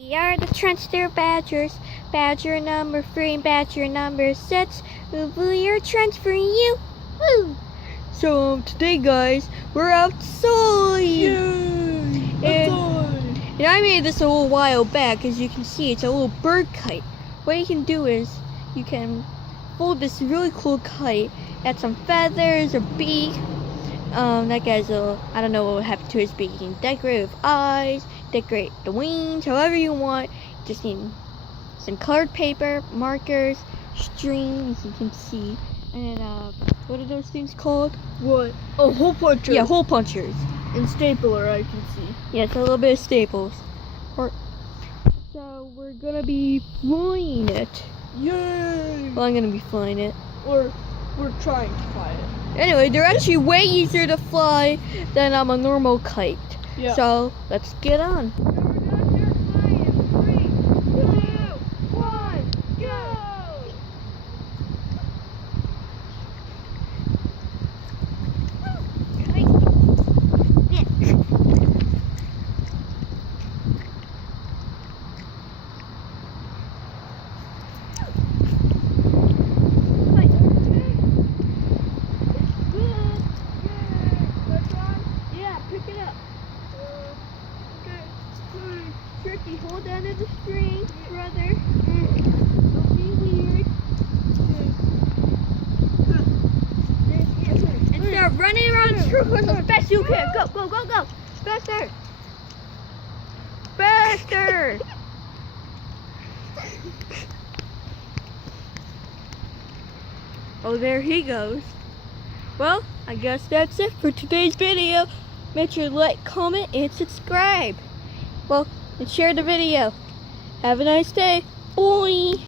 We are the Trendster Badgers. Badger number 3 and Badger number 6. We are transferring you. Woo! So today, guys, we're outside. Yay! And I made this a little while back. As you can see, it's a little bird kite. What you can do is you can fold this really cool kite, add some feathers or beak. That guy's I don't know what would happen to his beak. You can decorate with eyes, decorate the wings, however you want. Just need some colored paper, markers, string, as you can see. And what are those things called? What? Oh, hole puncher. Yeah, hole punchers. And stapler, I can see. Yeah, it's a little bit of staples. So we're gonna be flying it. Yay! Well, I'm gonna be flying it. Or we're trying to fly it. Anyway, they're actually way easier to fly than a normal kite. Yeah. So let's get on. Tricky, hold on to the string, brother. Don't be weird. And start running around the circles as fast as you can. Go, go, go, go. Faster. Faster. Oh, there he goes. Well, I guess that's it for today's video. Make sure to like, comment, and subscribe. Well, and share the video. Have a nice day. Bye.